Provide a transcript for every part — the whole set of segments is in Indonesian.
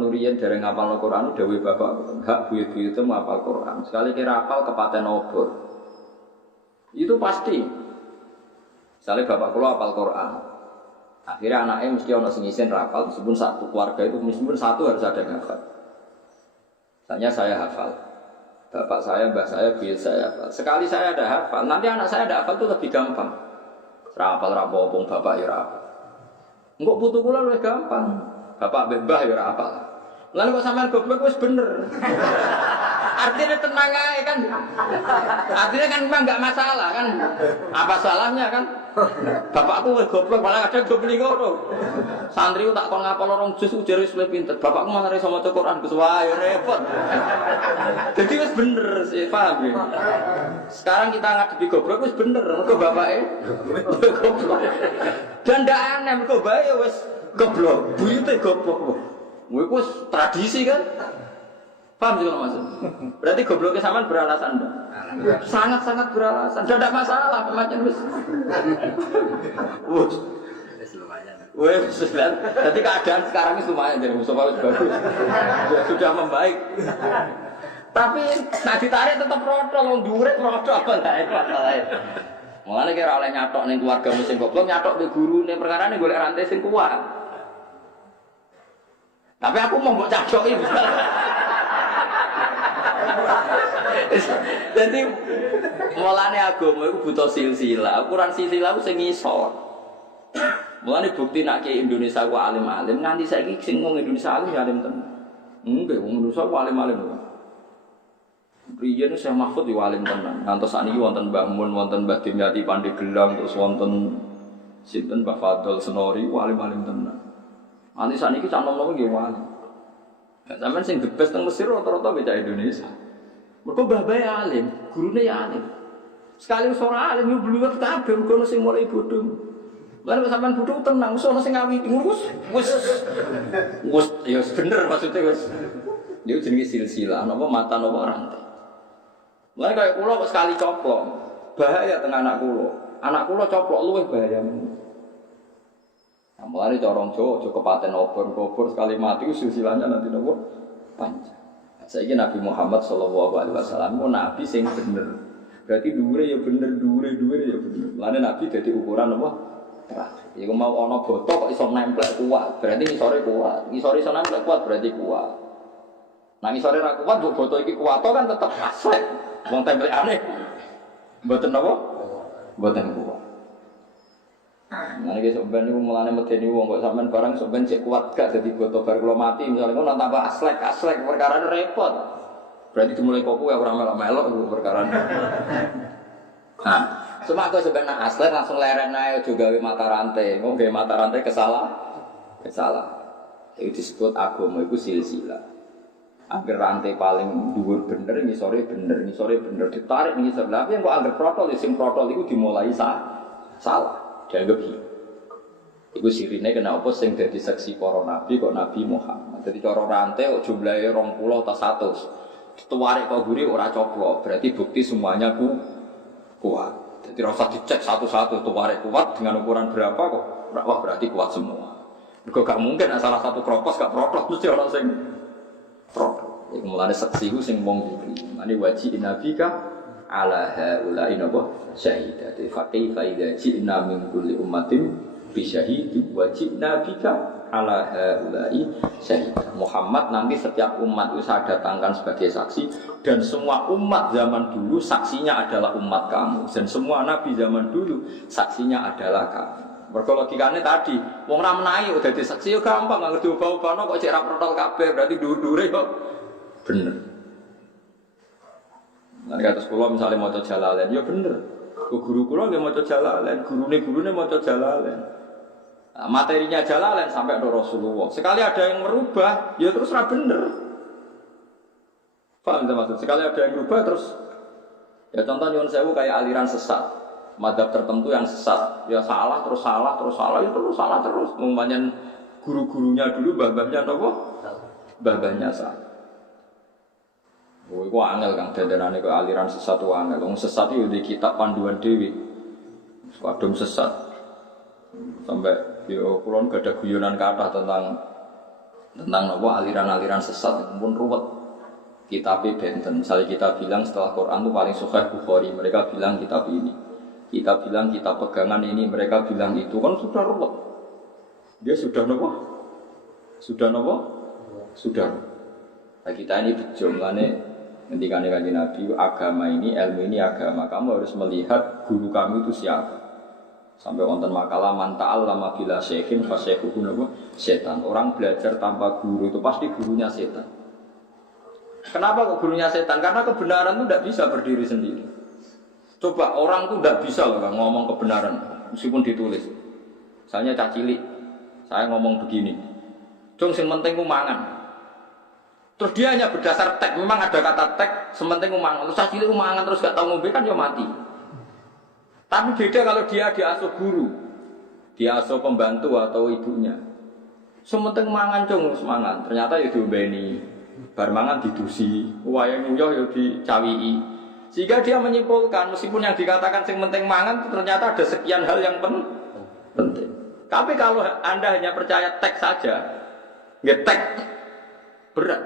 nu riyen dereng ngapal Al-Qur'an dawuh bapak hak buyut-buyut itu ngapal Qur'an. Sekali kira hafal kepaten obor. Itu pasti. Misalnya bapak kula hafal Qur'an. Akhirnya anaknya mesti ono sing isin hafal meskipun satu keluarga itu meskipun satu harus ada yang hafal. Misalnya saya hafal. Bapak saya, mbah saya, buyut saya hafal. Sekali saya ada hafal, nanti anak saya ada hafal itu lebih gampang. Hafal rapopong bapak ya hafal. Engko putu kula luwih gampang. Bapak mbah ya ora hafal. Lalu kok sampean goblok wis bener. Artinya tenang aja kan. Artinya kan memang enggak masalah kan. Apa salahnya kan? Bapakku wis goblok malah kadang do muni ngono. Santri tak kon ngapal orang jus ujare wis pinter. Bapakku malah iso maca Quran Gus wae repot. Jadi wis bener sih, paham ya? Sekarang kita ngadepi goblok wis bener mergo bapake goblok. Dan ndak aneh mergo bae wis goblok, buyute goblok. Kuwi wis tradisi kan? Paham sih kalau maksud? Berarti gobloknya sampean beralasan enggak? Sangat-sangat beralasan. Tidak ada masalah, macam wis. Wes, jadi keadaan sekarang ini lumayan jadi Mustafa wis bagus. Sudah membaik. Tapi nak ditarik tetap rodol, wong dhuwure rodol apa lae. Mulane kira oleh nyatok ning keluarga sing goblok, nyatok be gurune perkarane golek rantai sing kuat. Tapi aku mau mbok cadoki. Jadi mulane agama iku butuh silsilah. Ukuran silsilah ku sing ngisor. Mulane bukti nek Indonesia ku alim-alim nganti saiki sing wong Indonesia alim tenan. Nggih, wong Indonesia ku alim-alim. Riyen Syekh Mahfud yo alim tenan. Ngantos sakniki wonten Mbah Mun, wonten Mbah Dimyati Pandeglang, terus wonten sinten Mbah Fadl Senori, alim-alim tenan. Nanti sakniki cah nom-nom nggih alim. Sampeyan sing the best teng Mesir rata-rata beda Indonesia. Mergo mbah bae alim, gurune ya alim. Sekali wis ora alim yo bluwet kabeh mergo sing mulai bodho. Lan sampean bodho tenang, wis ana sing ngawiti wis ya bener maksudnya wis. Niku jenenge silsilah, napa mata napa rantai. Mulai kaya kula kok sekali coplok, bahaya teng anak kula. Anak kula coplok luwih bahaya. Mulai corong Jawa, aja kepaten obor sekali mati silsilahnya nanti napa panjang. Saiki Nabi Muhammad sallallahu alaihi wasallam ku nabi sing bener. Berarti dhuwure ya bener, dhuwure ya bener. Lane nabi dadi ukuran apa? Terakhir. Iku mau ana botok kok iso nemplek kuat, berarti ngisore kuat. Ngisore iso nemplek kuat berarti kuat. Nah ngisore ra kuat mbok botok iki kuat kan tetep asek. Wong templekane mboten napa? Mboten kuat. Nah iki sampeyan niku mulane medeni wong kok sampean barang sampeyan cek kuat gak dadi botok bar kula mati misalnya ngono tambah aslek perkara repot. Berarti dimulai kok kowe ora melok-melok iku perkara. Nah, cuma kok sampeyan aslek langsung leren ae aja gawe mata rantai. Wong gawe mata rantai kesalah. Itu disebut agama iku silsilah. Agar rantai paling dhuwur bener ngisore bener ditarik ngisor. Lah yang kok anggere protol sing protol iku dimulai salah. Dianggap hilang. Iku sirine kena apa sing dadi saksi para nabi kok Nabi Muhammad. Dadi cara rantai kok jumlahe 20 atau 100. Tuwarik kok guri ora coplok, berarti bukti semuanya kuat. Jadi ora usah dicek satu-satu tuwarik kuat dengan ukuran berapa kok. Wah berarti kuat semua. Mergo gak mungkin salah satu kropos gak protos mesti ana sing protos. Iku mulane saksi ku sing wong iki. Mane wajib nabika ala haula'i nabah syahidah. Faqih fa idza ji'na min kulli ummatin bi syahid wa ji'na bika ala haula'i syahidah. Muhammad nanti setiap umat itu saya datangkan sebagai saksi dan semua umat zaman dulu saksinya adalah umat kamu dan semua nabi zaman dulu saksinya adalah kamu. Mergo logikane tadi wong ra menahi udah dadi saksi yo gampang nggak ngerti ubah-ubahno kok cek ra protol kabeh berarti dhuwur-dhuwure kok bener. Nanti kata sekolah misalnya mau coba Jalalain, ya bener. Guru kulo nggak mau coba Jalalain, gurune mau coba Jalalain. Nah, materinya Jalalain sampai ada Rasulullah. Sekali ada yang merubah, ya terus ra bener. Paham maksud? Sekali ada yang merubah terus, ya contoh nyuwun sewu kayak aliran sesat, madzhab tertentu yang sesat, ya salah, ya terus salah terus. Umpamanya guru-gurunya dulu, mbah-mbahnya apa? Mbah-mbahnya salah. Oh, itu angel kang dandanane ke aliran sesat itu angel. Wong sesat itu di kitab panduan dewi. Kadung sesat. Sampai yo kulon gak ada guyonan kata tentang tentang apa aliran-aliran sesat pun ruwet. Kitab benten, misalnya kita bilang setelah Quran itu paling sahih Bukhari, mereka bilang kitab ini. Kita bilang kitab pegangan ini, mereka bilang itu, kan sudah ruwet. Dia sudah nopo? Sudah nopo? Sudah. Nah, kita ini bejongane ngendikane Kanjeng Nabi, agama ini, ilmu ini agama. Kamu harus melihat guru kamu itu siapa. Sampai wonten makalah man ta'allama bila syekhin fa syekhuhu setan. Orang belajar tanpa guru itu pasti gurunya setan. Kenapa kok gurunya setan? Karena kebenaran itu tidak bisa berdiri sendiri. Coba orang itu tidak bisa loh ngomong kebenaran meskipun ditulis. Misalnya cacilik, saya ngomong begini, dong sing penting ku mangan. Terus dia hanya berdasar teks, memang ada kata teks, sementing ku mangan. Terus cacilik ku mangan terus gak tahu ngombe kan ya mati. Tapi beda kalau dia diasuh guru, diasuh pembantu atau ibunya. Sementing mangan cung semangat. Ternyata ya diombeni, bar mangan didusi, wayahe nguyuh ya dicawiki. Sehingga dia menyimpulkan meskipun yang dikatakan sing penting mangan ternyata ada sekian hal yang penting. Tapi kalau Anda hanya percaya teks saja, nggak teks berat.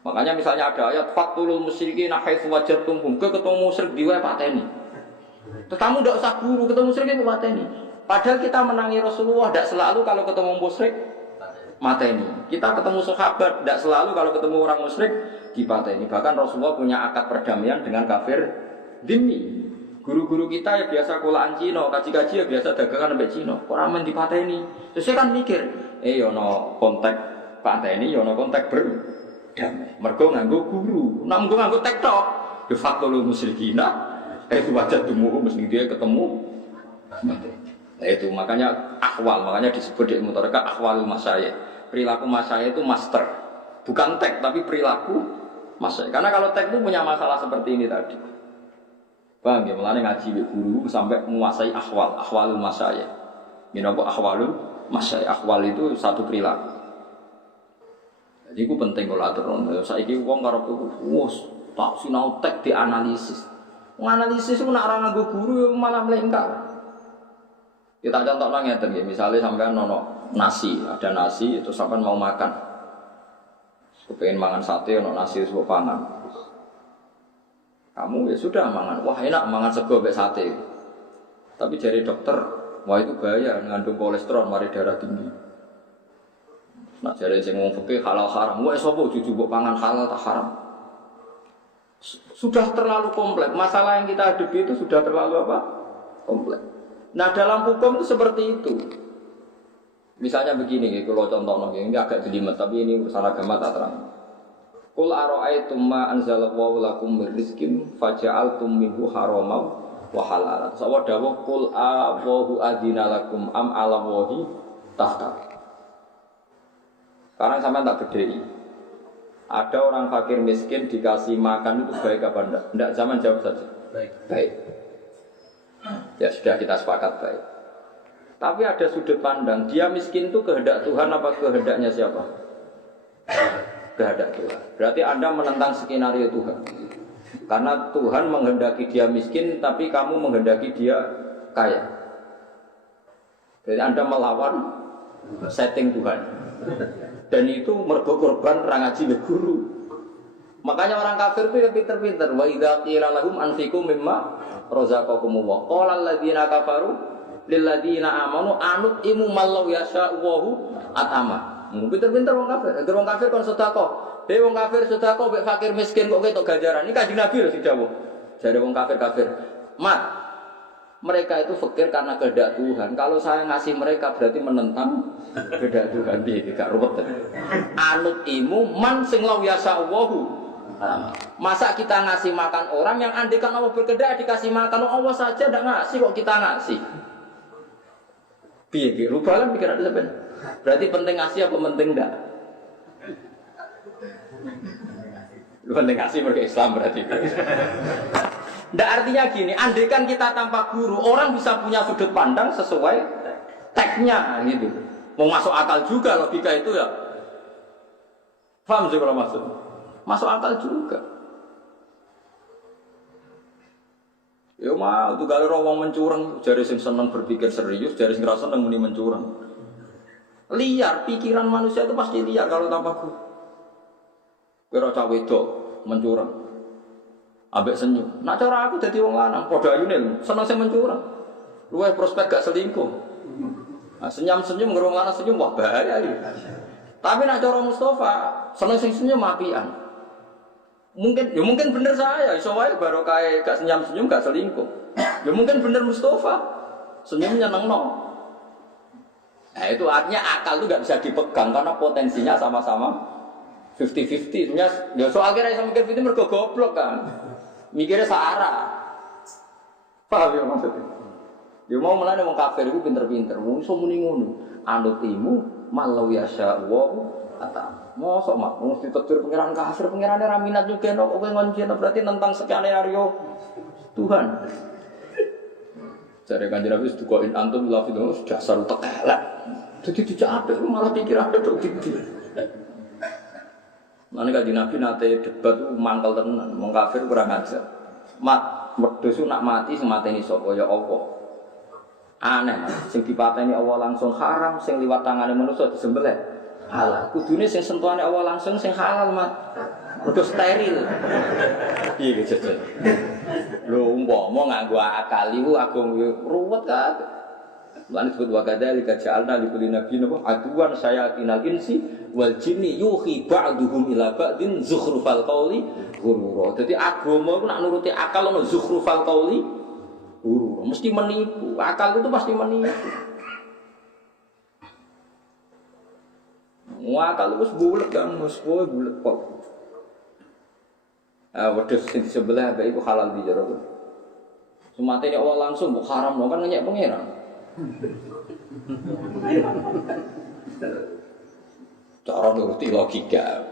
Makanya misalnya ada ayat faktulul musyrikin haitsu wajadtumhum, ketemu musyrik di wae pateni. Kamu tidak usah guru, ketemu musyrik itu pateni. Padahal kita menangi Rasulullah tidak selalu kalau ketemu musyrik mateni. Kita ketemu sahabat tidak selalu kalau ketemu orang musyrik dipateni. Bahkan Rasulullah punya akad perdamaian dengan kafir dhimmi. Guru-guru kita ya biasa kulaan Cina, kaji-kaji ya biasa dagangan sampai Cina. Orang men dipateni. Terus saya kan mikir, yo no kontak pateni, yo no kontak berdamai. Mergo nganggo guru, nganggo TikTok. De facto lu musyrikina, itu wajah temu mesti dia ketemu. Nah itu makanya akhwal, makanya disebut di mutaraka akhwalul masyayikh. Perilaku masyayikh itu master. Bukan tek tapi perilaku masyayikh. Karena kalau tek itu punya masalah seperti ini tadi. Bang, ya mulane ngaji guru sampai menguasai akhwalul masyayikh. Ini apa akhwalul masyayikh? Akhwal itu satu perilaku. Jadi itu penting kalau aturan. Saiki wong karo wis tak sinau tek dianalisis. Menganalisis itu nak ora nganggo guru malah melengkar. Kita contoh nang ngeten nggih, misale sampean ono nasi, ada nasi itu sampean mau makan. Kepengin mangan sate ono nasi wis pangan. Kamu ya sudah mangan, wah enak mangan sego mbek sate. Tapi jari dokter, wah itu bahaya mengandung kolesterol, mari darah tinggi. Nah jari sing wong fikih halal haram, wah sapa juju mbok pangan halal tak haram. Sudah terlalu kompleks. Masalah yang kita hadapi itu sudah terlalu apa? Kompleks. Nah dalam hukum itu seperti itu. Misalnya begini, kalau contoh ini agak jelimet, tapi ini urusan agama tak terang. Qul ara'aytum ma anzalallahu lakum min rizqin faja'altum minhu haraman wa halalan. Sawa dawuh qul Allahu adzina lakum am 'ala wahi tahta. Sekarang sampean tak bedhei. Ada orang fakir miskin dikasih makan itu baik apa enggak? Enggak, zaman jawab saja. Baik. Baik. Ya sudah kita sepakat baik. Tapi ada sudut pandang, dia miskin itu kehendak Tuhan apa kehendaknya siapa? Kehendak Tuhan. Berarti Anda menentang skenario Tuhan. Karena Tuhan menghendaki dia miskin, tapi kamu menghendaki dia kaya. Jadi Anda melawan setting Tuhan. Dan itu mergo korban ra ngaji be guru. Makanya orang kafir itu ya pinter-pinter. Wa idza qila lahum anfiqu mimma razaqakumullah. Qala alladziina kafaru lil ladziina amanu anutimu mal yasha'u atama. Pinter-pinter wong kafir. Agar wong kafir kon sedekah. Wong kafir sedekah mek fakir miskin kok ketok ganjaran. Iki Kanjeng Nabi lho sing dawuh. Jare wong kafir. Mat, mereka itu fakir karena kehendak Tuhan. Kalau saya ngasih mereka berarti menentang kehendak Tuhan. Piye gak ruwet. Anut imu man sing law yasa'u. Masa kita ngasih makan orang yang andekan Allah berkehendak dikasih makan Allah saja ndak ngasih kok kita ngasih. Piye ge rubalan pikiran sampean. Berarti penting ngasih apa penting enggak? Penting ngasih mereka Islam berarti. Ndak artinya gini, andekan kita tanpa guru, orang bisa punya sudut pandang sesuai teksnya gitu. Mau masuk akal juga logika itu ya. Paham sih kalau maksud? Masuk akal juga. Ya mah, itu kalau orang mencurang, jari sing seneng berpikir serius, jari sing rasa seneng muni mencurang. Liar, pikiran manusia itu pasti liar kalau tanpa guru. Kira cawe wedok mencurang, ambek senyum. Nak cara aku jadi wong lanang, padha ayune seneng sing mencurang. Luwih prospek gak selingkuh. Nah, senyum ngerung lanang senyum wah bahaya iki. Tapi nak cara Mustafa, seneng sing senyum apian. Mungkin bener saya, iso wae baru kae gak senyum gak selingkuh. Ya mungkin bener Mustafa, senyum nyenengno. Nah itu artinya akal itu gak bisa dipegang karena potensinya sama-sama 50-50. Ya soal kira iso mikir 50 mergo goblok kan. Mikirnya searah. Paham ya maksudnya? Ya mau mulane wong kafir iku pinter-pinter, wong iso muni ngono. Anutimu malau yasya wa kata. Mosok mak mesti ditetir pengiran kafir, pengirane ra minat juga kok kowe ngonjen berarti tentang skenario Tuhan. Jare Kanjeng Nabi dukoin antum la fi dasar tekelek. Dadi dijak apik malah pikirane tok didi. Mane Kanjeng Nabi nate debat mangkel tenan, wong kafir kurang ajar. Mat wedhus nak mati sing mateni sapa ya apa? Aneh, sing dipateni Allah langsung haram, sing liwat tangane manusa disembelih halal. Kudune sing sentuhane Allah langsung sing halal, Mat. Mergo steril. Piye gitu. Lho umpama nganggo akal iku agung ruwet kabeh. Lan disebut wa kadzalika ja'alna likulli nabiyyin aduwan sayatinal insi wal jinni yuhi ba'duhum ila ba'din zukhrufal qawli ghurura. Dadi agama iku nak nuruti akal ono zukhrufal qawli ghurura. Mesti menipu. Akal itu pasti menipu. Akal itu bulet kan, bulet kok. Wedhus sing disebelah bae iku halal di jero. Sumatene Allah langsung mbok haram kan ngenyek pangeran. Cara nuruti logika.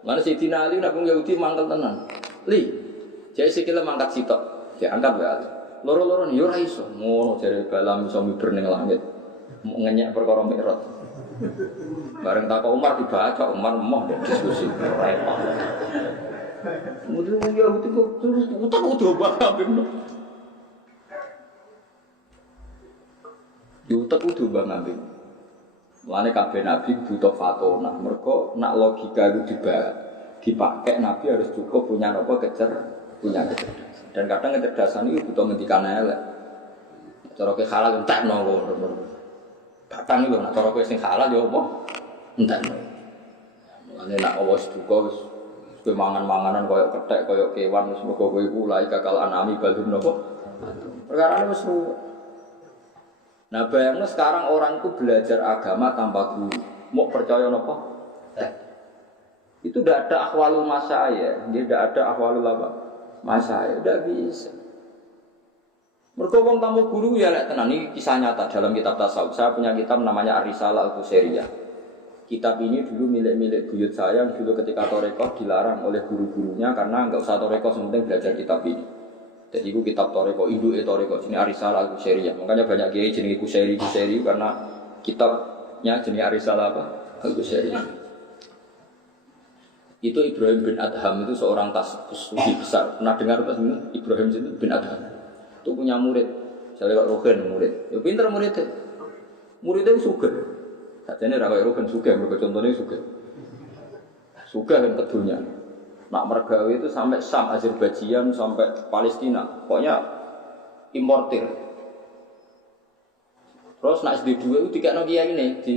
Mana si Tina Ali nak Yahudi mangkel tenan. Li, jadi sikile mangkat sitok, diangkat wae. Loro-loro nih ora iso. Ngono jare balam iso miber ning langit. Ngenyek perkara mikrot. Bareng takok Umar dibaca, Umar emoh diskusi. Repot. Kemudian Yahudi kok terus utak udah banget. Yutek udah banget. Mulane kabeh nabi butuh fatona. Mergo nak logika itu dipakai nabi harus cukup punya apa punya kecerdasan. Dan kadang kecerdasan itu butuh ngendikan elek. Cara ke halal entekno ngono. Batang itu nak cara ke sing halal ya apa? Entekno. Mulane nak awas duka wis kowe mangan-manganan koyo kethek koyo kewan wis muga kowe iku lae kakal anami balum napa. Perkarane wis ruwet. Nah bayangno sekarang orang itu belajar agama tanpa guru, mau percaya napa? Itu tidak ada ahwalul masyayikh, dia tidak ada ahwalul apa? Masyayikh, tidak bisa. Mergo wong tamu guru ya lek tenan iki kisah nyata dalam kitab tasawuf. Saya punya kitab namanya Ar-Risalah Al-Qusairiyah. Kitab ini dulu milik buyut saya yang dulu ketika Torekoh dilarang oleh guru-gurunya karena enggak usah Torekoh, penting belajar kitab ini. Jadi itu kitab Torekoh, Induke Torekoh, jenis Ar-Risalah Al-Qusairiyah. Makanya banyak kiai jenis Qusairi karena kitabnya jenis Ar-Risalah apa? Al-Qusairiyah. Itu Ibrahim bin Adham itu seorang tasawufi besar. Pernah dengar pas ini Ibrahim bin Adham? Itu punya murid. Saya lihat Rogen murid. Ya pintar muridnya. Muridnya sugih. Sajane ra kaya Rogen sugih, mergo contone sugih. Sugih kan kedunya. Nak mergawe itu sampai Sam, Azerbaijan sampai Palestina, pokoknya importir. Terus nak SD2 itu dikekno kiai ini di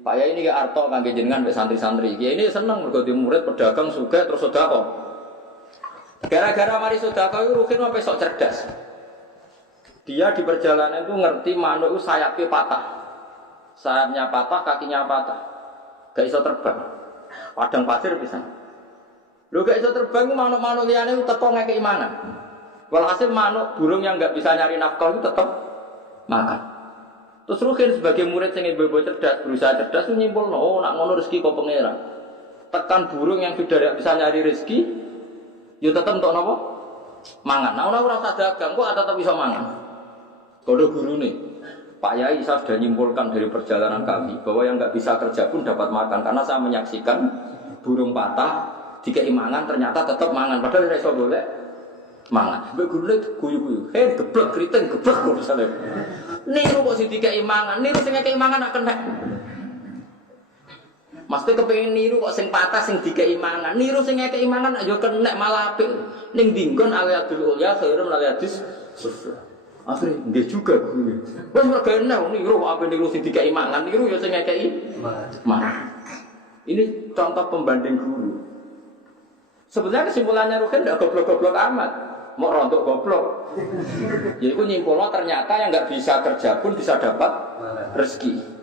Pak Yai ini ke Arto kangge jenengan mbek santri-santri. Kiai ini seneng mergo di murid pedagang sugih terus sedekah. Gara-gara mari sedekah itu Rukin sampai sok cerdas. Dia di perjalanan itu ngerti manuk itu sayapnya patah. Sayapnya patah, kakinya patah. Gak iso terbang. Padang pasir pisan. Lho gak iso terbang ku manuk-manuk liyane teko ngekeki mangan. Walhasil manuk burung yang enggak bisa nyari nafkah itu tetap makan. Terus Rukin sebagai murid sing ibu cerdas, berusaha cerdas itu nyimpulno, oh nak ngono rezeki kok pangeran. Tekan burung yang sudah tidak bisa nyari rezeki, yo tetep entuk napa? Mangan. Nah ora usah dagang kok tetep bisa mangan. Kodo gurune. Pak Yai saya sudah nyimpulkan dari perjalanan kami bahwa yang enggak bisa kerja pun dapat makan karena saya menyaksikan burung patah dikei mangan ternyata tetap mangan padahal ora iso golek mangan. Mbek gurune guyu-guyu. Geblek kriting geblek misalnya. Niru kok sing dikei mangan, niru sing ngekei mangan nak kena. Mesti kepengin niru kok sing patah sing dikei mangan. Niru sing ngekeki mangan aja kenek malah apik. Ning dinggon aliatul ulya khairum aliadis sufra. Akhire nggih juga guru. Wes ora kena niru apa niru sing dikei mangan, niru ya sing ngekeki mangan. Ini contoh pembanding guru. Sebenarnya kesimpulannya Ruhin tidak goblok-goblok amat. Mau rontok goblok. Jadi aku nyimpulnya ternyata yang nggak bisa kerja pun bisa dapat rezeki.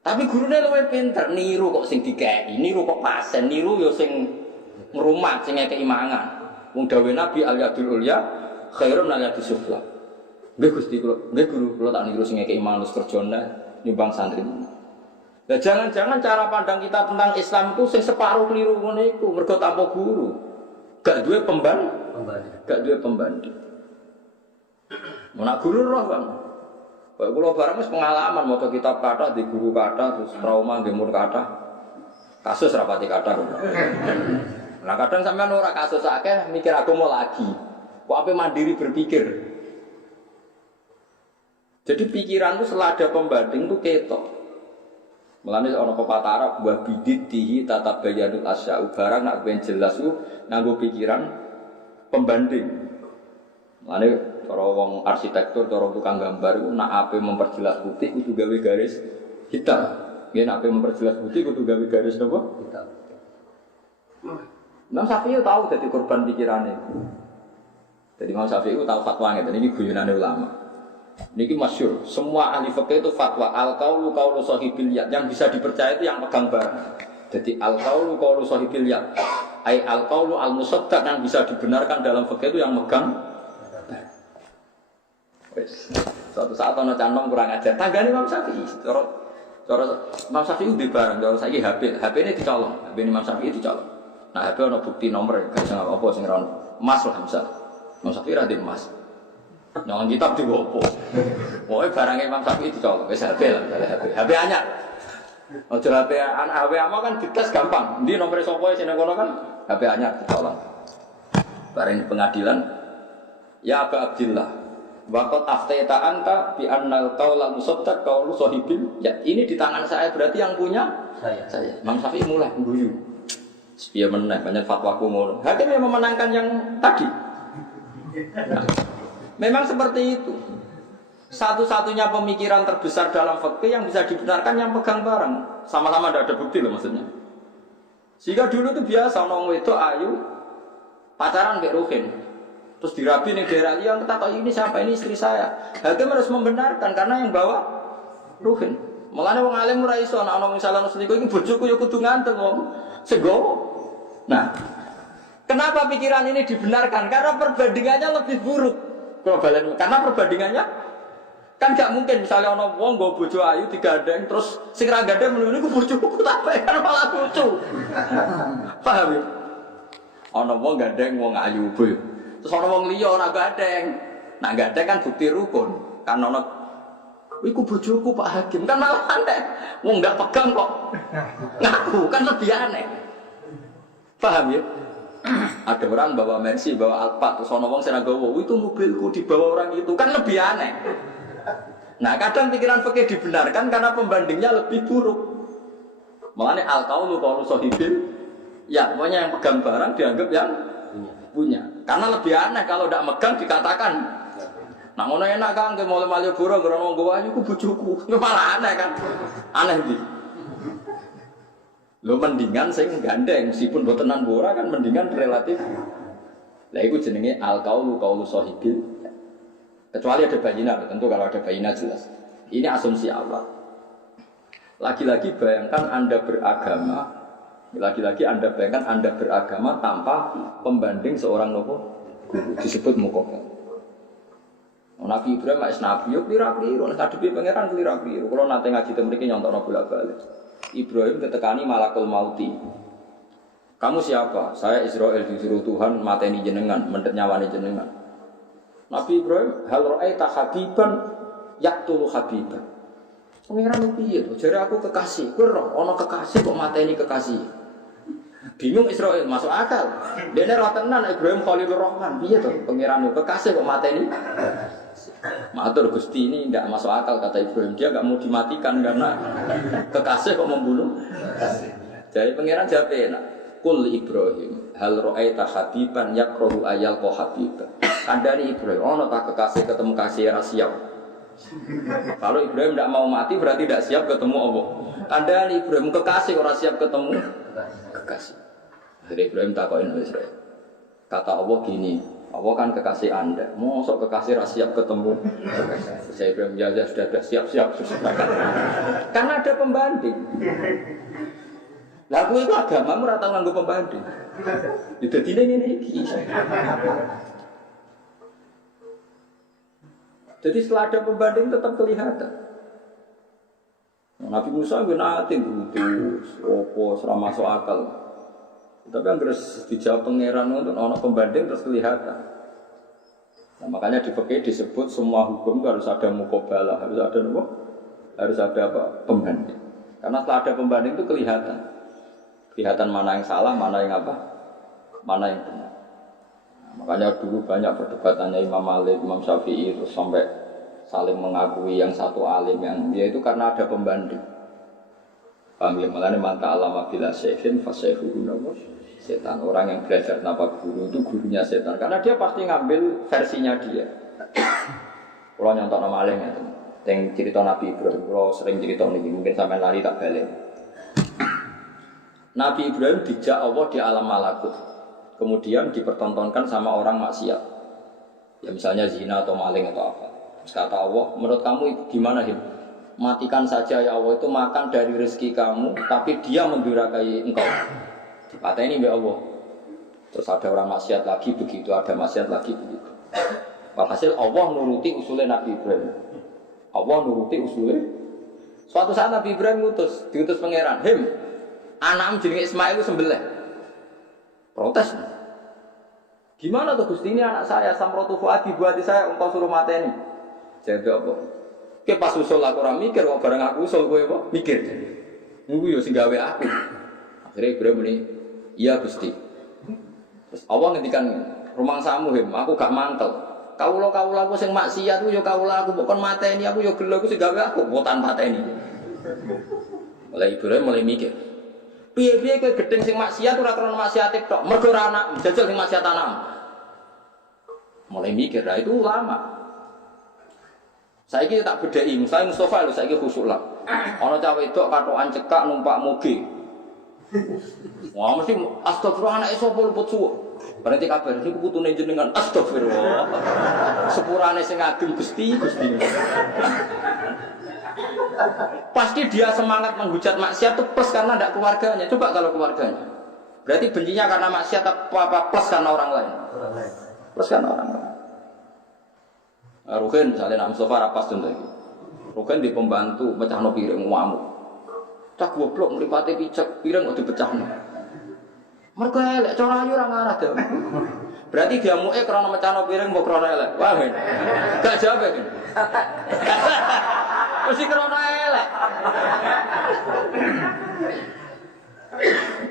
Tapi gurunya lebih pinter. Niru kok sing dikei, niru kok pasen, niru yo sing ngerumat, sing ngekei mangan. Wong dawuh Nabi al-yadul ulya khairum min al-yadis sufla. Nggih Gusti kula, nggih guru kula tak niru sing ngekei mangan terus kerjane nyumbang santri. Nah, jangan-jangan cara pandang kita tentang Islam itu sing separuh keliru ngono iku, mergo tanpa guru. Gak duwe gak duwe pembanding. Mau guru roh, Bang. Kayak kula barang wis pengalaman maca kitab kata di guru kata terus trauma nggih mur kata. Kasus rapati kata. Nah, kadang sampean ora kasus akeh mikir aku mau lagi. Kok ape mandiri berpikir. Jadi pikiran itu setelah ada pembanding itu ketok. Mulane ana pepatah Arab wa biditihi tatabayyanul asya'u barang nak ben jelas ku nganggo pikiran pembanding. Mulane cara wong arsitektur, cara tukang gambar iku nak ape memperjelas putih kudu gawe garis hitam. Nggih nak ape memperjelas putih kudu gawe garis napa? Hitam. Imam Syafi'i tahu dadi korban pikirane. Jadi Imam Syafi'i tahu fatwa ngeten iki guyonane ulama. Niki masyhur, semua ahli fikih itu fatwa al-qaulu qaulu sahibil yad, yang bisa dipercaya itu yang pegang barang. Jadi al-qaulu qaulu sahibil yad, ai al-qaulu al-musaddaq yang bisa dibenarkan dalam fikih itu yang megang. Wes, suatu saat ana canom kurang ajar, tanggane Imam Syafi'i. Cara Imam Syafi'i di barang, cara saiki HP ini dicolong, HP Imam Syafi'i dicolong. Nah, HP ana bukti nomor, gak sing apa sing ora emas lah misal. Imam Syafi'i ra di emas. Nyolong kitab di gopo. Pokoknya barangnya Imam Syafi'i dicolong. Wes HP lah, HP anyar. Ojo HP anak HP ama kan dites gampang. Ndi nomor sapa sing kono kan HP anyar dicolong. Bareng pengadilan ya Aba Abdillah. Waqat aftaita anta bi annal qaula musaddaq qaulu sahibil. Ya, ini di tangan saya berarti yang punya saya. Imam Syafi'i mulai guyu. Piye meneh banyak fatwaku ngono. Hakim yang memenangkan yang tadi. Nah, memang seperti itu. Satu-satunya pemikiran terbesar dalam fikih yang bisa dibenarkan yang pegang barang. Sama-sama tidak ada bukti loh maksudnya. Sehingga dulu itu biasa orang wedok ayu pacaran mbek Ruhin. Terus dirabi ning daerah liya kata ini siapa, ini istri saya. Hakim harus membenarkan karena yang bawa Ruhin. Mulane wong alim ora iso ana misalnya selingkuh iki bojoku ya kudu nganteng wong. Sego. Nah, kenapa pikiran ini dibenarkan? Karena perbandingannya lebih buruk. Karena perbandingannya kan gak mungkin misalnya ono wong nggo bojo ayu digandeng terus sing ra gandeng mlune iku bojoku tak kan malah lucu. Paham ya? Ono wong gandeng wong ayu boy. Terus ono wong liya ora gandeng. Nah gandeng kan bukti rukun. Kan ono iku bojoku Pak Hakim kan malah aneh. Wong gak pegang kok. Ngaku kan lebih aneh. Paham ya? Ada orang bawa Mercy, bawa Alphard, terus ono wong sing nggawa, itu mobilku dibawa orang itu, kan lebih aneh. Nah, kadang pikiran fikih dibenarkan karena pembandingnya lebih buruk. Makanya al-qaulu qaulu sahibil, ya pokoknya yang pegang barang dianggap yang punya. Karena lebih aneh kalau tidak megang dikatakan. Nah, ngono enak kan ke Malioboro ngono nggawa iku bojoku. Malah aneh kan. Aneh iki. Lo mendingan sing gandeng meskipun botenan bora kan mendingan relatif. Lah iku jenenge al-qaulu qaulu sahibil. Kecuali ada bayinah, tentu kalau ada bayinah jelas. Ini asumsi awal. Lagi-lagi bayangkan Anda beragama, tanpa pembanding seorang nopo guru disebut muqaddam. Nabi Ibrahim wis nabi yo kira-kira nek ngadepi pangeran kira-kira. Kalau nate ngaji teng mriki nyontokno bolak-balik. Ibrahim ketekani malakul mauti. Kamu siapa? Saya Israel disuruh Tuhan mateni jenengan, mendet nyawane jenengan. Nabi Ibrahim hal ra'aita habiban yaqtulu habiban. Pangeran piye to? Jare aku kekasih. Kowe roh ana kekasih kok mateni kekasih. Bingung Israel, masuk akal. Dene ra tenan Ibrahim Khalilur Rahman. Piye to? Pangeran kekasih kok mateni. Matur Gusti ini tidak masuk akal kata Ibrahim. Dia nggak mau dimatikan karena kekasih kok membunuh. Jadi pangeran jawab enak. Kul Ibrahim hal ra'aita habiban yakrahu ayal ko habiban. Kandani Ibrahim, ono tak kekasih ketemu kasih ra siap. Kalau Ibrahim tidak mau mati berarti tidak siap ketemu Allah. Kandani Ibrahim kekasih ora siap ketemu kekasih. Jadi Ibrahim takokin Israel. Kata Allah gini, Allah kan kekasih Anda. Mosok kekasih ra siap ketemu kekasih. Saya Ibrahim ya sudah siap. Karena ada pembanding. Lah kowe iku agamamu ora tau nganggo pembanding. Ya dadine ngene iki. Jadi setelah ada pembanding tetap kelihatan. Nabi Musa gue nanti butuh opo serama masuk akal. Tapi yang harus dijawab pangeran untuk ono pembanding terus kelihatan. Nah, makanya di fikih disebut semua hukum harus ada muqabalah, harus ada apa? Harus ada apa? Pembanding. Karena setelah ada pembanding itu kelihatan. Kelihatan mana yang salah, mana yang apa? Mana yang benar. Nah, makanya dulu banyak perdebatannya Imam Malik, Imam Syafi'i terus sampai saling mengakui yang satu alim yang dia itu karena ada pembanding. Paham ya? Malah manta alama bila syekhin fasyahuhu namus setan. Orang yang belajar tanpa guru itu gurunya setan karena dia pasti ngambil versinya dia. Kalau nyontok nama alim ya, yang cerita Nabi Ibrahim, kalau sering cerita ini mungkin sampai lari tak balik. Nabi Ibrahim dijak Allah di alam malakut, kemudian dipertontonkan sama orang maksiat, ya misalnya zina atau maling atau apa. Terus kata Allah, menurut kamu gimana Him? Matikan saja ya Allah, itu makan dari rezeki kamu, tapi dia mendurakai engkau. Kata ini ya Allah. Terus ada orang maksiat lagi begitu, ada maksiat lagi begitu. Walhasil Allah nuruti usulnya Nabi Ibrahim. Allah nuruti usulnya. Suatu saat Nabi Ibrahim diutus pangeran, Him, anakmu jenenge Ismail itu sembelih. Protes. Gimana tuh Gusti, ini anak saya, samrotu fuadi buati saya, engkau suruh mateni. Jawab apa? Ke pas usul aku ora mikir kok bareng aku usul kowe apa? Mikir. Niku yo sing gawe aku. Akhirnya Ibrahim muni, "Iya Gusti." Terus Allah ngendikan, "Rumangsamu Him, aku gak mantel. Kawula aku sing maksiat ku yo kawula aku, kok kon mateni aku yo gelo aku sing gawe aku, kok tanpa mateni." Mulai Ibrahim mulai mikir. Piye-piye kowe gedeng sing maksiat ora krana maksiate tok, mergo ora anak jajal sing maksiat anak. Mulai mikir, lah itu ulama. Saiki tak bedheki, misalnya Mustafa lho saiki khusuk lah. Ana cah wedok katokan cekak numpak moge. Wah mesti astagfirullah anake sapa luput suwuk. Berarti kabar niku putune jenengan astagfirullah. Sepurane sing ageng Gusti. Pasti dia semangat menghujat maksiat itu plus karena tidak keluarganya. Coba kalau keluarganya. Berarti bencinya karena maksiat apa plus karena orang lain? Plus karena orang lain. Ruhin misalnya nak Mustafa rapas contoh iki. Ruhin di pembantu mecahno piring ngamuk. Cak goblok mripate picek piring kok dipecahno. Mergo elek cara ayu ora ngarah to. Berarti dia muke krana mecahno piring mbok krana elek. Wah men. Gak jawab iki. Mesti krana elek.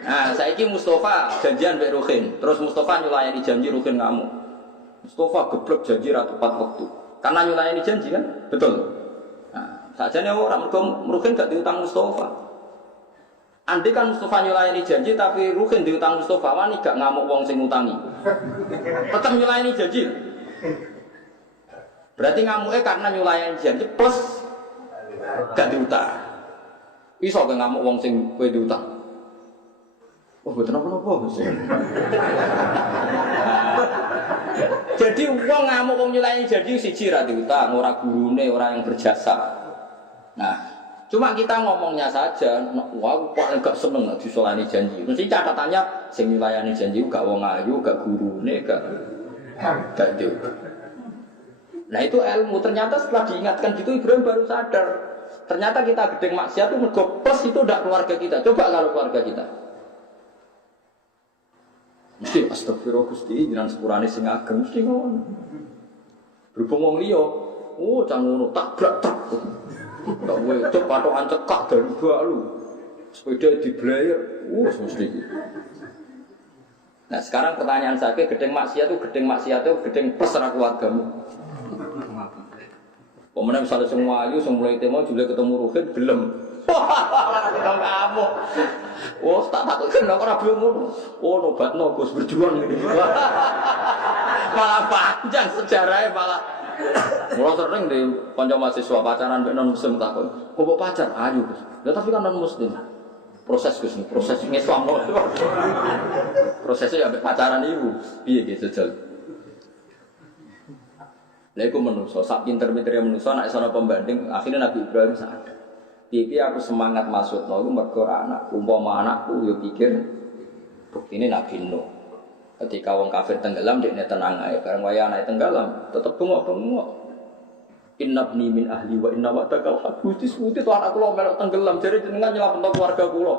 Nah, saiki Mustafa janjian mbek Ruhin. Terus Mustafa nyulayani janji Ruhin ngamuk. Mustafa geblek janji ra tepat waktu. Karena nyulayani janji kan? Betul. Nah, sajane orang mergo Ruhin gak diutang Mustafa. Andai kan Mustafa nyulayani janji tapi Ruhin diutang Mustafa, wani gak ngamuk wong sing ngutangi. Tetap nyulayani janji. Berarti ngamuknya karena nyulayani janji plus gak diutang. Iso ke ngamuk wong sing kowe diutang. Oh, betul apa-apa. Jadi wong ngamuk wong nyulayani janji siji ra diutang, ora gurune, ora yang berjasa. Nah, cuma kita ngomongnya saja, wah kok gak seneng nek disolani janji. Mesti catatannya sing nyulayani janji gak wong ayu, gak gurune, gak diutang. Nah itu ilmu, ternyata setelah diingatkan gitu Ibrahim baru sadar. Ternyata kita gedeng maksiat itu mergo plus itu udah keluarga kita. Coba kalau keluarga kita. Mesti astagfirullah Gusti, jenengan sepurane sing ageng mesti ngono. Berhubung wong liya, oh cang ngono tabrak truk. Tak wae cek patokan cekak dari balu. Sepeda diblayer, mesti gitu. Nah sekarang pertanyaan saya, gedeng maksiat itu gedeng plus keluargamu. Pemenang misalnya semua ayu, semua itu mau juga ketemu Ruhin, gelem. Wah, kamu. Oh, tak takut kan orang belum. Oh, nobat Gus berjuang ini. Malah panjang sejarahnya malah. Mulai sering di kanca mahasiswa pacaran mbek non muslim takut. Kok pacar ayu Gus. Ya tapi kan non muslim. Proses Gus, proses Islam. Prosesnya ya pacaran ibu. Piye gitu jajal. Lha iku menungso, sak pinter-pintere menungso nek ana pembanding, akhirnya Nabi Ibrahim sadar. Piye aku semangat maksudno iku mergo anakku, umpama anakku yo pikir buktine Nabi Nuh. Ketika wong kafir tenggelam dekne tenang ae, bareng waya anake tenggelam tetep bengok-bengok. Inna ibni min ahli wa inna wa'dakal haq. Gusti suwite to anak kula melok tenggelam, jare jenengan nyelametno keluarga kula.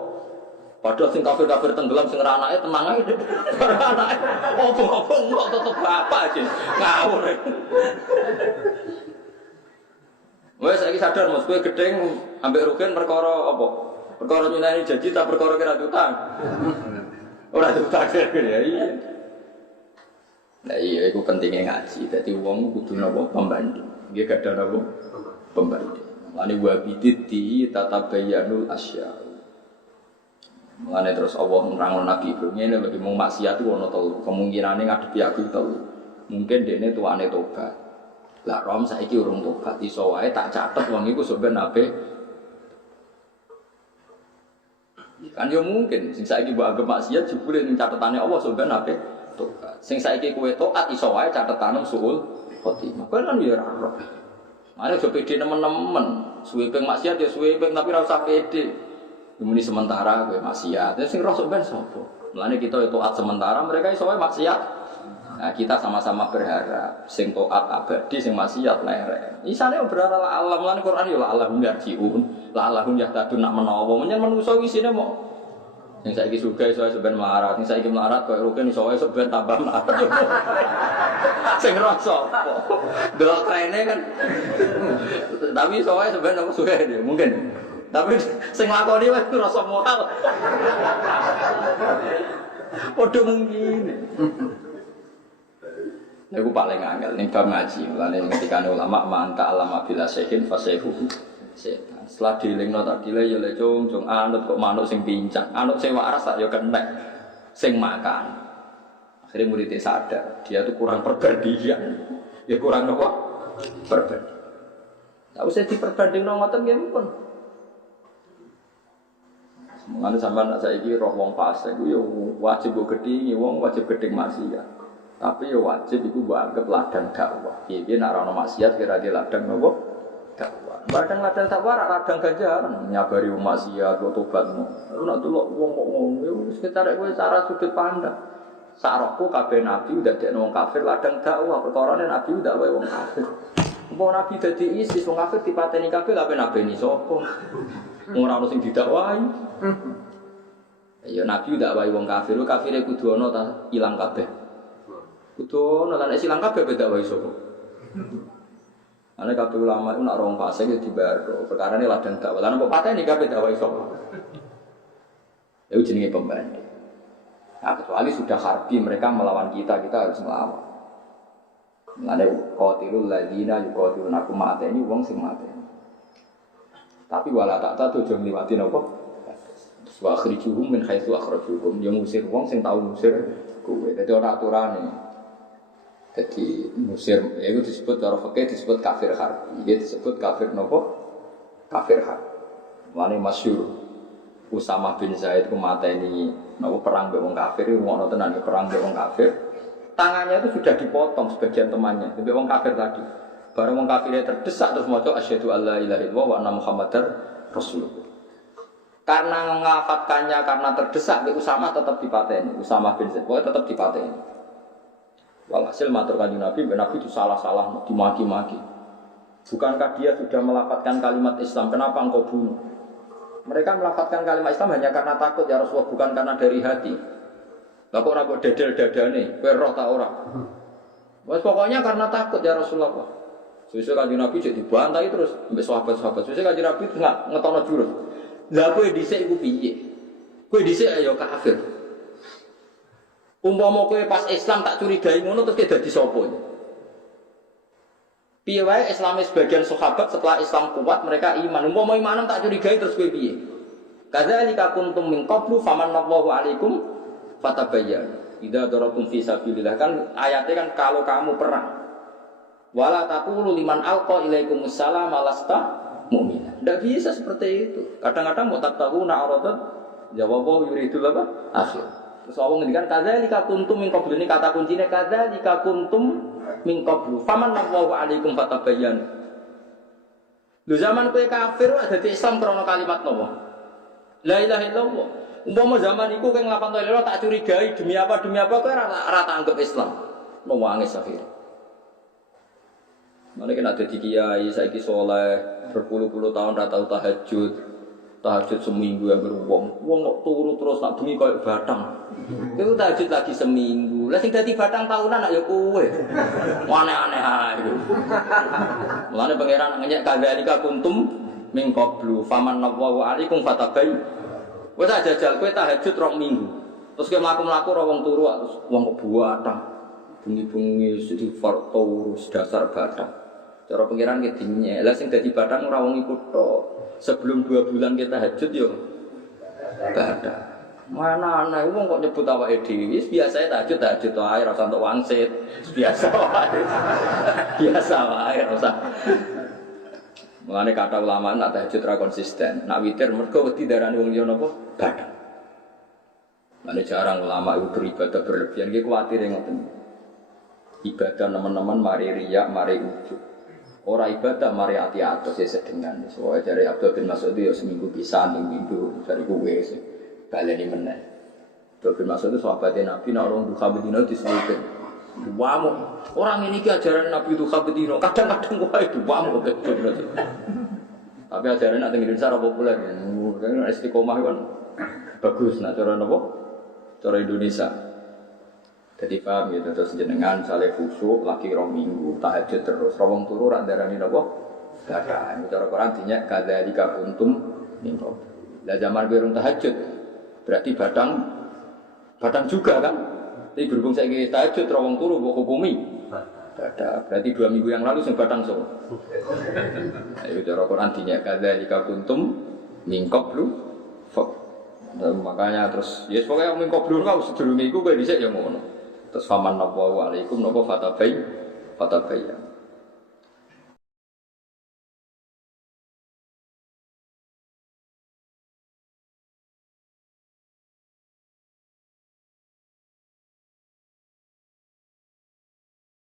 Padahal sing kafir-kafir tenggelam sing anake tenang ae. Anake opo-opo kok tetep bapak aja. Ngawur. Wes saiki sadar Mas, kowe gedeng ambek Rugen perkara apa? Perkara nyinani janji ta perkara kira utang. Ora utang ya iya. Nah iya iku pentingnya ngaji. Dadi wong kudu napa pembanding. Nggih gak ada napa pembanding. Lane wa biditi tatabayyanul asya. Mengenai terus Allah nerangno Nabi Ibrahim ngene lho mau maksiat itu ana telu kemungkinane ngadepi aku telu mungkin dekne tuane tobat lah rom saiki urung tobat iso wae tak catet wong iku sampeyan ape kan yo mungkin sing saiki mbok anggap maksiat jebule ning catetane Allah sampeyan ape tobat sing saiki kowe taat iso wae catetane suul khotimah kowe kan yo ora ora mare aja pede nemen-nemen suwe ping maksiat ya suwe ping tapi ora usah pede. Ini sementara gue maksiat, sing roh sampean sapa? Mulane kita itu taat sementara, mereka iso wae maksiat. Nah, kita sama-sama berharap sing taat abadi, sing maksiat lereng. Isane berharap alam lan Quran yo la alam yarjiun, la alahum yahtadun nak menawa. Menyen manusa isine mau sing saiki suga iso sampean melarat, sing saiki melarat koyo rugen iso wae sampean tambah melarat. Sing roh sapa? Delok trene kan. Tapi iso wae sampean aku suga dia, mungkin. Tapi sing lakoni wae rasa moral. Padha mungkin. Niku paling angel ning bab ngaji. Mulane ketika ulama manta alama bila sehin fasehu setan. Setelah dilingno tak dile ya le cung anut kok manuk sing pincang. Anut sing waras tak ya kenek sing makan. Akhirnya muridnya sadar, dia tuh kurang perbandingan. Ya kurang apa? Perbandingan. Tak usah diperbandingno ngoten nggih pun. Mengane sampean nek saiki roh wong fasik iku ya wajib mbok gedhingi wong wajib gedhing maksiat. Tapi ya wajib iku mbok anggap ladang dakwah. Piye nek ora ono maksiat kira di ladang napa? Dakwah. Ladang dakwah ladang ganjaran nyabari wong maksiat kok tobatmu. Nek delok wong kok ngono ya wis ketarek kowe cara sudut pandang. Sarokku kabeh nabi ndadekno wong kafir ladang dakwah, perkarane nabi ndak wae wong kafir. Wong nabi dadi ISIS wong kafir dipateni kabeh kabeh nabi ni sapa? Ora ono sing didakwahi. Ya nabi ndak wae wong kafir, kafire kudu ana ta ilang kabeh. Kudu ana lan ilang kabeh beda wae sapa. Ana kabeh ulama iku nek ora wong fasik ya dibaro, perkarane ladang dakwah. Lan kok pateni kabeh dakwah sapa. Ya jenenge pembanding. Nah, kecuali sudah harbi mereka melawan kita harus melawan. Ada qatilul ladina yuqatilunakum mateni wong sing mateni. Tapi wala tak tahu aja ngliwati napa. Wa akhrijuhum min haitsu akhrajuhum. Yang musir wong sing tau musir kowe. Dadi ora aturane. Dadi musir iku disebut cara fikih disebut kafir harbi. Iki disebut kafir napa? Kafir harbi. Mane masyhur Usamah bin Zaid ku mateni napa perang mbek wong kafir, ngono tenan perang mbek wong kafir. Tangannya itu sudah dipotong sebagian temannya, mbek wong kafir tadi. Bareng wong kafirnya terdesak terus maca asyhadu alla ilaha illallah wa anna muhammadar rasulullah. Karena mengafatkannya karena terdesak mbek Usamah tetap dipateni. Usamah bin Zaid pokoknya tetap dipateni. Walhasil matur kanjeng Nabi, Nabi itu salah-salah dimaki-maki. Bukankah dia sudah melafatkan kalimat Islam? Kenapa engkau bunuh? Mereka melafatkan kalimat Islam hanya karena takut ya Rasulullah, bukan karena dari hati. Lah kok ora kok dedel dadane, kowe roh ta ora? Wes pokoknya karena takut ya Rasulullah. Sesuk kanjeng Nabi cek dibantai terus mbek sahabat-sahabat. Sesuk kanjeng Nabi ngetono jurus. Lah kowe dhisik iku piye? Kowe dhisik ya kafir. Umpama kowe pas Islam tak curigai ngono terus kowe dadi sapa? Piye wae Islame sebagian sahabat setelah Islam kuat mereka iman. Umpama imanem tak curigai terus kowe piye? Kadzalika kuntum min qablu famanallahu alaikum fatabayyan. Idza daratum fi sabilillah kan ayatnya kan kalau kamu perang. Wala taqulu liman alqa ilaikumus salam lasta mu'min. Tidak bisa seperti itu. Kadang-kadang mau tak tahu na'aradat jawabahu yuridul apa? Akhir. Terus Allah ngendikan kadzalika kuntum min qablu, ini kata kuncinya kadzalika kuntum min qablu famanallahu alaikum fatabayyan. Lu zaman kowe kafir ada di Islam krana kalimat nopo? La ilaha illallah. Umpama zaman iku kowe nglapan toilet tak curigai demi apa kowe ora tak anggap Islam. Nangis akhir. Mana kena ada di kiai, saiki soleh, berpuluh-puluh tahun ora tau tahajud seminggu yang beruang kok turu terus nak bengi koyo batang. Itu tahajud lagi seminggu. Lah sing dadi batang tahunan nak ya kowe. Aneh-aneh ae. Mulane pangeran ngenyek kadzalika kuntum min qablu famanallahu alaikum fatabayyin. Wes jajal kowe tahajud rong minggu. Terus kowe mlaku-mlaku ora wong turu terus wong kok batang. Bengi-bengi istighfar terus dasar batang. Cara pengiran ke dinya, lah sing dadi batang ora wong iku tok. Sebelum 2 bulan kita tahajud yo batang. Mana ana wong kok nyebut awake dhewe wis biasa tahajud wae ora usah entuk wangsit. Biasa wae. Biasa wae ora usah. Mulane kata ulama nak tahajud ra konsisten. Nak witir mergo wedi darane wong liya napa batang. Mane jarang ulama itu beribadah berlebihan iki kuwatir ngoten. Ibadah teman-teman mari riya, mari ujub. Ora ibadah mari ati-atus ya sedengan. Soale dari Abdul bin Mas'ud ya seminggu pisan, minggu dari kuwe sih. Baleni meneh. Abdul bin Mas'ud itu sahabatnya Nabi nek orang duha bedino disebutkan. Duamu. Orang ini ki ajaran Nabi duha bedino. Kadang-kadang wae duamu kok. Tapi ajaran nek Indonesia ora populer. Kan istiqomah kan bagus nah cara napa? Cara Indonesia. Jadi paham gitu, terus jenengan misalnya khusyuk lagi 2 minggu, tahajud terus, rawang turu rak darani napa? Gadah. Cara Quran dinyak kadzalika kuntum min qabl. Lah zaman berung tahajud berarti batang juga kan? Tapi berhubung saiki tahajud rawang turu mbok hukumi. Gadah. Berarti 2 minggu yang lalu sing batang sapa? Ayo cara Quran dinyak kadzalika kuntum min qablu. Makanya terus ya pokoknya min qablu kau sedurunge iku kowe dhisik ya ngono. Terus faman nabwa alaikum napa fatabayyan